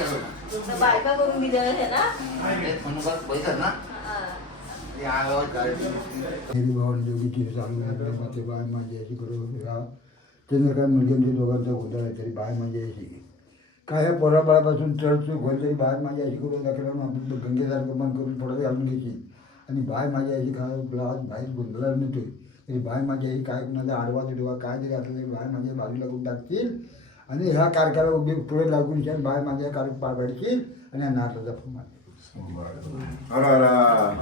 तर बायका करून दिल्या आहे ना? दोघीची चालू मग ते बाय माझी अशी करून त्यांना काय मुलगी म्हणजे दोघांचा गोंधळ आहे तरी बाय माझी अशी काय ह्या पोराबाळापासून चढचूक होईल तरी बाय माझी अशी करून दाखवलं आपण गंगेसारखं मन करून थोडं घालून घ्यायची. आणि बाय माझी अशी काय आज बाहेर गोंधळाला नेतोय. तरी बाय माझी आई काय कुणाचा आडवा तिडवा काय तरी असलं तरी बाय माझ्या बाजूला करून टाकतील. आणि ह्या कारकाला उभी पुढे लागून छान बाय माझ्या कार पार पाडशील आणि या नाचाचा फुमा hello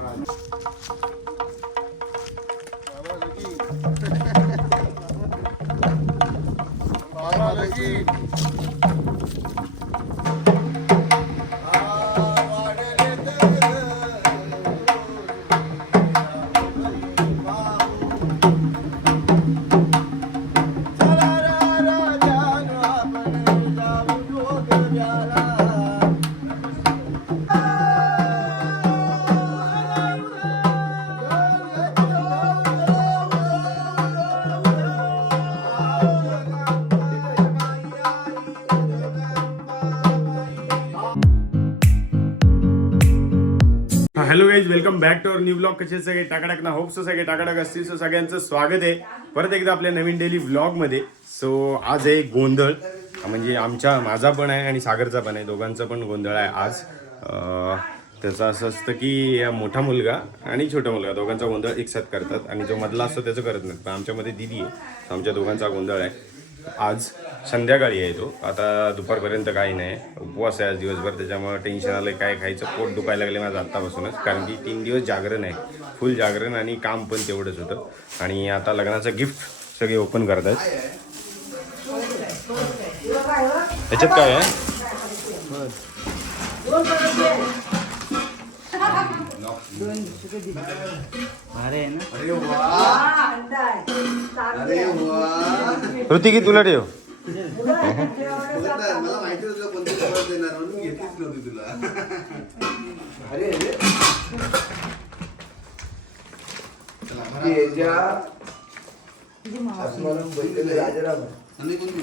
guys welcome back to our new blog कसे सगळे? टाकाटाक ना होप सो सगळे टाकाटाक असतील सो सगळ्यांचं स्वागत आहे. परत एकदा आपल्या नवीन डेली व्लॉगमध्ये सो आज आहे गोंधळ. म्हणजे आमच्या माझा पण आहे आणि सागरचा पण आहे. दोघांचा पण गोंधळ आहे आज. त्याचं असं असतं की मोठा मुलगा आणि छोटा मुलगा दोघांचा गोंधळ एकसाथ करतात. आणि जो मधला असतो त्याचं करत नाही पण आमच्यामध्ये दिदी आहे. आमच्या दोघांचा गोंधळ आहे. आज संध्याकाळी आहे तो. आता दुपारपर्यंत काही नाही. उपवास आहे आज दिवसभर त्याच्यामुळे टेन्शन आलं काय खायचं पोट दुखायला लागले माझं आत्तापासूनच. कारण की तीन दिवस जागरण आहे. फुल जागरण आणि काम पण तेवढंच होतं. आणि आता लग्नाचं गिफ्ट सगळे ओपन करतात त्याच्यात काय आहे? ऋतिकी तुला ठेव. मला माहिती होतं कोणती खबर देणार म्हणून घेतलीच नव्हती तुला अरे आणि कोणती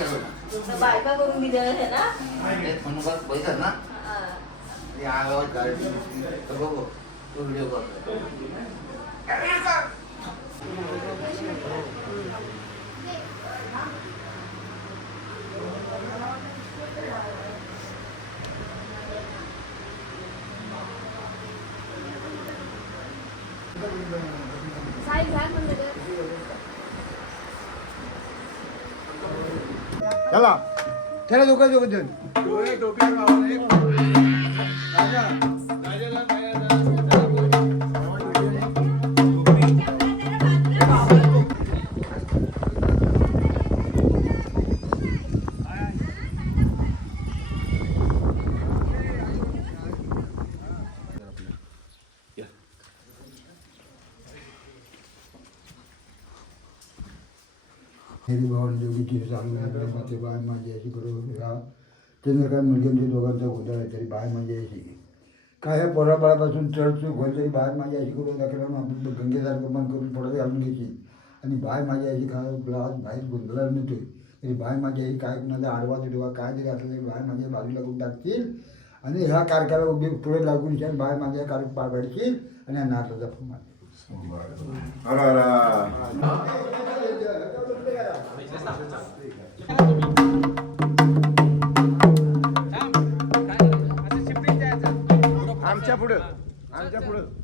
तर बायका करून दिल्या आहे ना? हा. व्हिडिओ करतो त्याला दोघं दोघं देऊन मेरी भावाने चालू मग ते बाय माझी अशी करून त्यांना काय मुलगी म्हणजे दोघांचा गोंधळ आहे तरी बाय माझी अशी काय ह्या पोराबाळापासून चढचूक होईल तरी बाय माझी अशी करून दाखवलं आपण गंगेसारखं मन करून थोडं घालून घ्यायची आणि बाय माझी अशी काय आज बाहेर गोंधळाला नेतोय तरी बाय माझी आई काय कुणाचा आडवा तिडवा काय तरी असलं तरी बाय माझ्या बाजूला करून टाकतील आणि ह्या कारकाला उभी पुढे लागून छान बाय माझ्या कार पार पाडशील आणि या नाचाचा फुमा आमच्या पुढं आमच्या पुढं.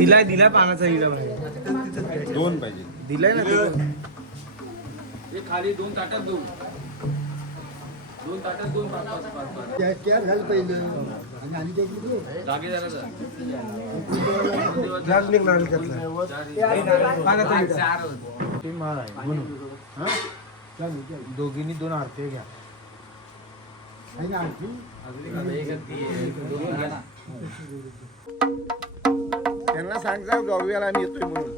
दिलाय दिलाय पानाचा हिला दोन पाहिजे. दिलाय ना तो. खाली दोन ताटात दोन दोन ताटात दोन झालं पहिलं. आणि आणि काय ते महाग आहे म्हणून. हा? दोघींनी दोन आरती घ्या. आहे. ना आणखी? त्यांना सांग जा जाऊयाला आम्ही येतोय म्हणून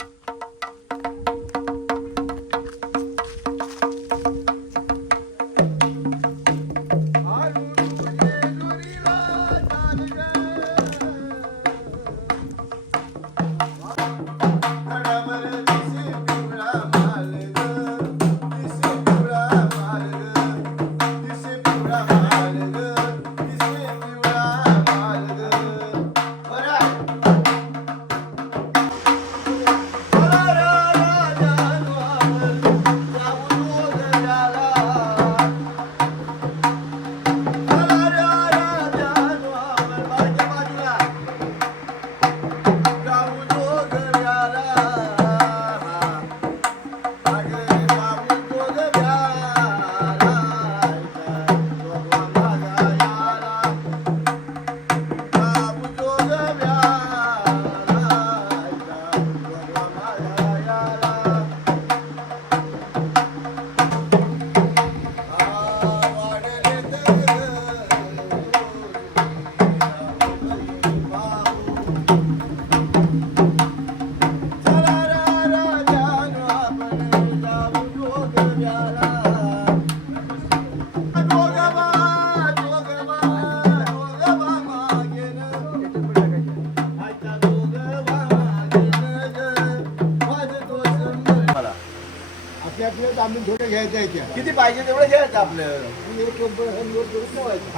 आपल्या आपल्या तांदूळ थोडं घ्यायचं आहे त्या किती पाहिजे तेवढं घ्यायचं आपलं आणि एक कंपनी आणि वर करून ठेवायचं.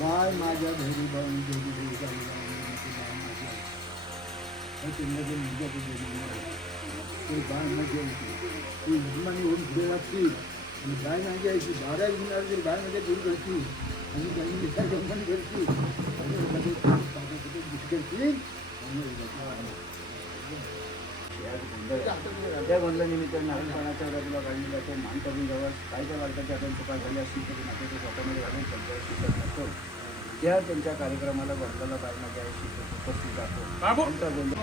बाय माझ्या घरी बाई गेली घरी बाई माझी बाय माझ्या. हे चंद्राच्या मुलग्याचं गेली बाई. ते बाय माझी यायची. ती निर्माणी होऊन पुढे लागतील आणि बाय माझी यायची बारा मिळाली तरी बाय माझ्या दूर करतील आणि त्यांनी विचार कंपनी करतील आणि लगेच पाण्यामध्ये बुश करतील आणि त्या बंधला निमित्त नारायणपणाच्या रजला काढली जाते मान करून जवळ काय त्या बालकाची आपण चुका झाली असतील तरी नात्याच्या स्वतःमध्ये घालून त्यांच्या स्वीकार करतो. त्या त्यांच्या कार्यक्रमाला बायमध्ये आहे शिक्षक उपस्थित असतो त्यांचा गोंधळ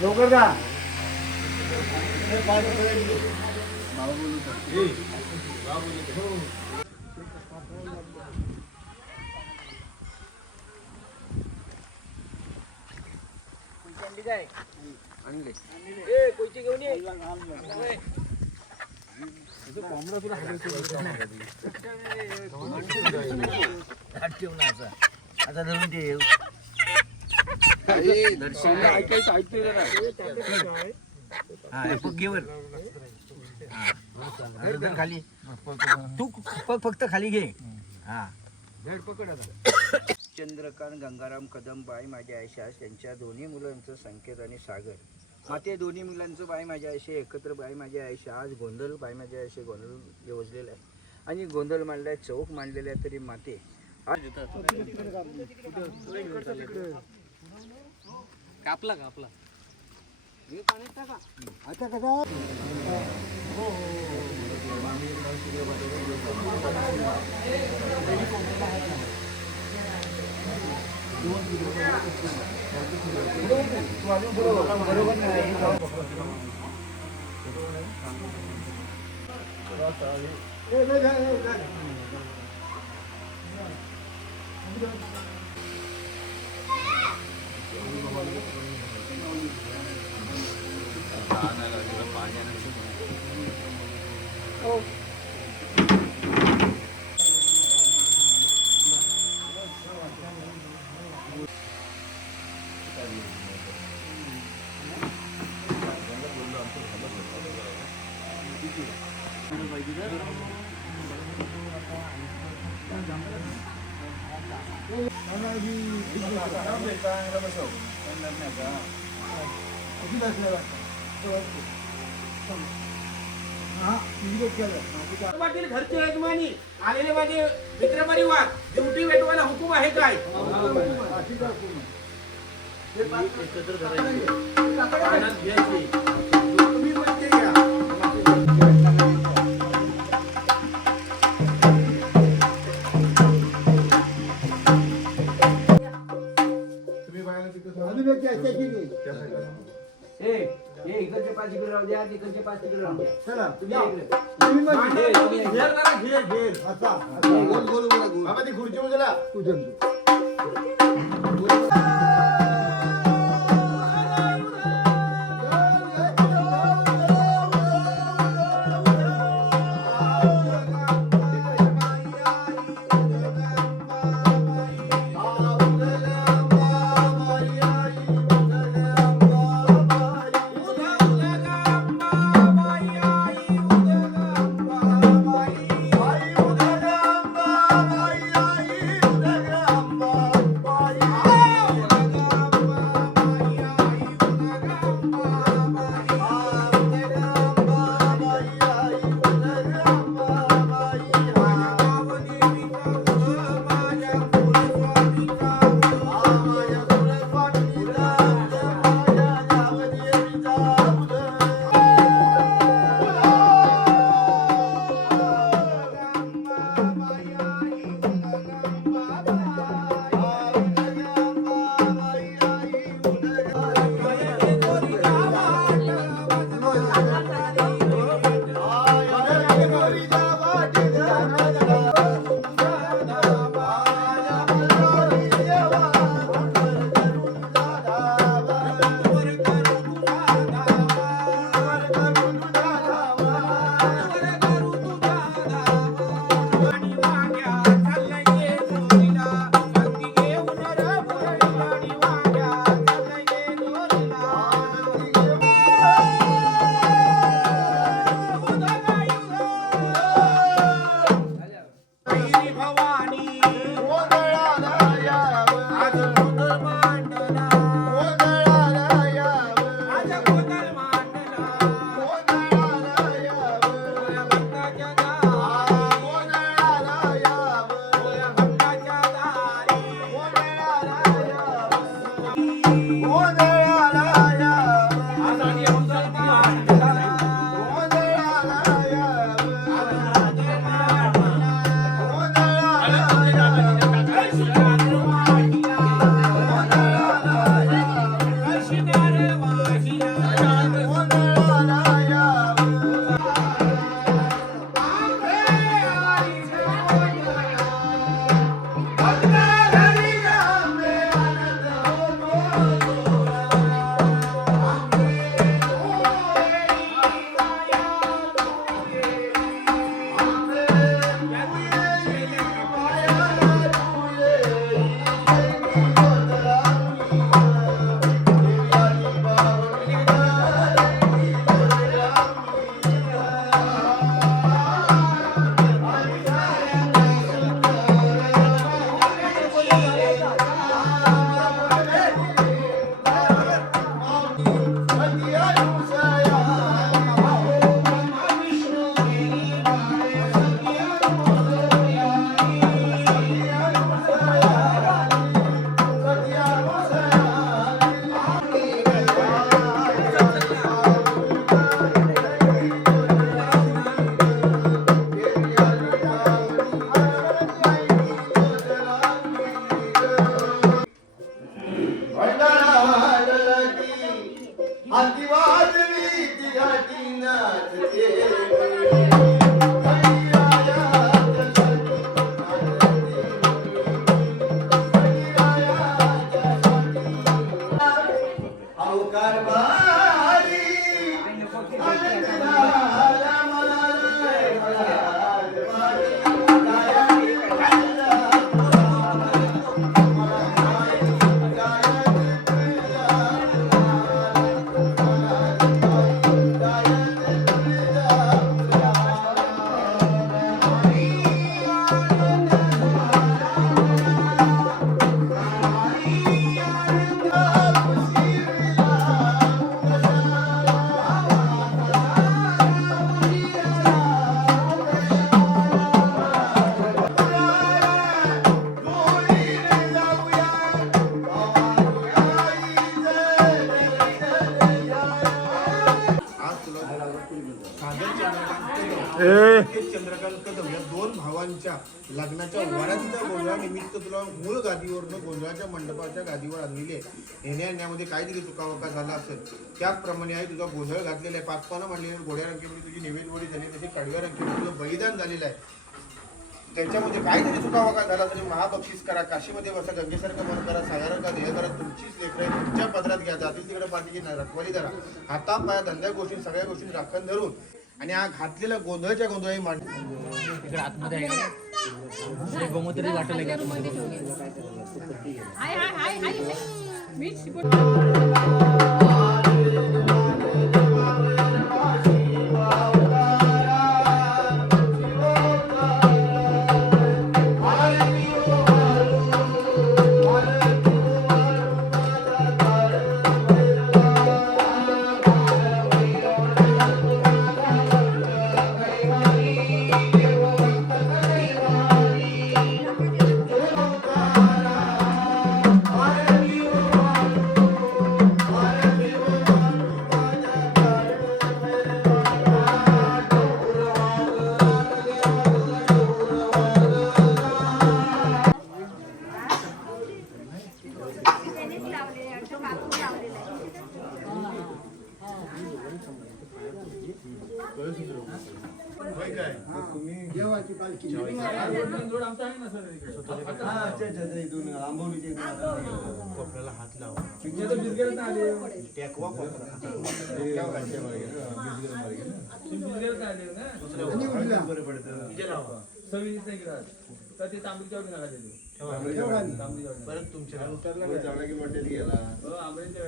Joker dah. आणले ए कोयची घेऊन ये कोंबडा तुला आता धरून ते ऐकायचं ऐकतोय हा खाली. तू फक्त खाली घे. हा. धड पकड आता चंद्रकांत गंगाराम कदम बाई माझ्या आयशास यांच्या दोन्ही मुलांचं संकेत आणि सागर. माते दोन्ही मुलांचं बाई माझ्या आयशे एकत्र बाई माझ्या आयशा आज गोंधळ बाई माझ्या आयशे गोंधळ योजलेला आहे. आणि गोंधळ मांडलाय चौक मांडलेला आहे तरी माते. आज कापला कापला. आता कसा 맞아 어. Terima kasih. पाटील घरचे यजमानी आलेले माझे मित्र परिवार ड्युटी भेटवायला हुकूम आहे काय. तुम्ही पण ते एक जास्त केली. हे इकडचे पाच इकडे राहू द्या तिकडचे पाच तिकडे राहू द्या चला तुम्ही या. इकडे. तुम्ही मग मांडे, घे. तुम्ही घेर जरा घेर घेर आता गोल गोल बोला गोल बाबा ती खुर्ची उचला तू जमतो असेल. त्याचप्रमाणे आहे तुझा गोंधळ घातलेला आहे. पाच पानं मांडलेली. गोड्या रंगीमध्ये तुझी निवेदवडी झाली तशी कडव्या रंगीमध्ये तुझं बलिदान झालेलं आहे. त्याच्यामध्ये काहीतरी चुकावका झाला तरी महाबक्षीस करा. काशीमध्ये बसा गंगेसारखं मन करा सागरारखा ध्येय करा तुमचीच लेकरं आहे, तुमच्या पदरात घ्या. जातील तिकडे पाठीची रखवाली धरा. हाता पाया धंद्या गोष्टी सगळ्या गोष्टी राखण धरून. आणि हा घातलेला गोंधळच्या गोंधळी मांड हाय हाय मी शिकवते देवाची सव्वीस नाही गेला तर ते तांबडीच्या वडी नका वडी. परत तुमच्या हो, आंबेच्या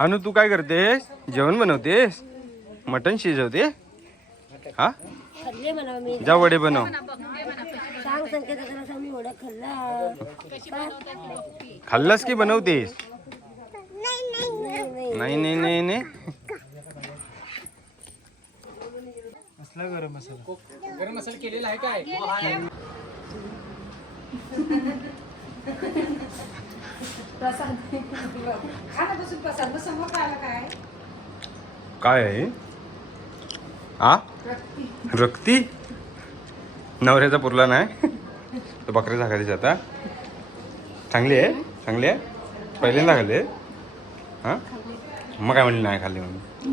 अनु तू काय करतेस? जेवण बनवतेस? मटन शिजवते हा? खाल्ले म्हणा मी. जा वडे बनव. खाल्लास की बनवतेस? नाही नाही नाही नाही. नाही नाही गरम मसाला केलेला आहे काय? काय आहे? आ? रक्ती? नवऱ्याचा पुरला नाही. तो बकऱ्याचा खालीच आता. चांगली आहे? चांगली आहे? पहिल्यांदा खाल्ली आहे? हां? मग काय म्हणली नाही खाल्ली म्हणून?